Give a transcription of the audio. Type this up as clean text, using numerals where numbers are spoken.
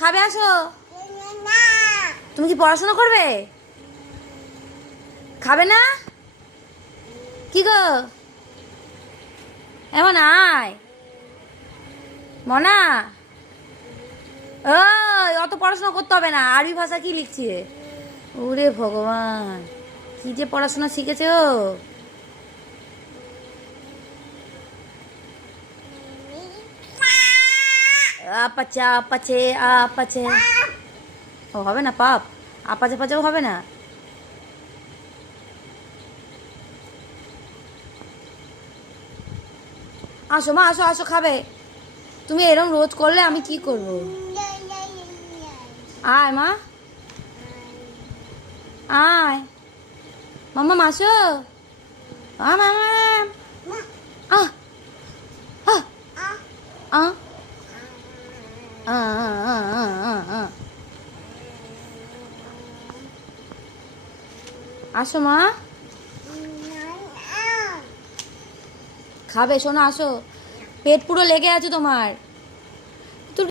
খাবে আসো। তুমি কি পড়াশোনা করবে? খাবে না? কি গো এমন আয় মনা। ওই অত পড়াশোনা করতে হবে না, আরবি ভাষা কি লিখছি? ওরে ভগবান, কি যে পড়াশোনা শিখেছে ও। Apache Apache Apache. ও হবে না পাপ, আপাচে পাচেও হবে না। আসো মা, আসো আসো খাবে। তুমি এরকম রোজ করলে আমি কি করব? আয় মা, আয় মাম্মা, আসো। মামা, আহ আহ আহ আসো মা, খাবে শোনো, আসো। পেট পুরো লেগে আছে তোমার।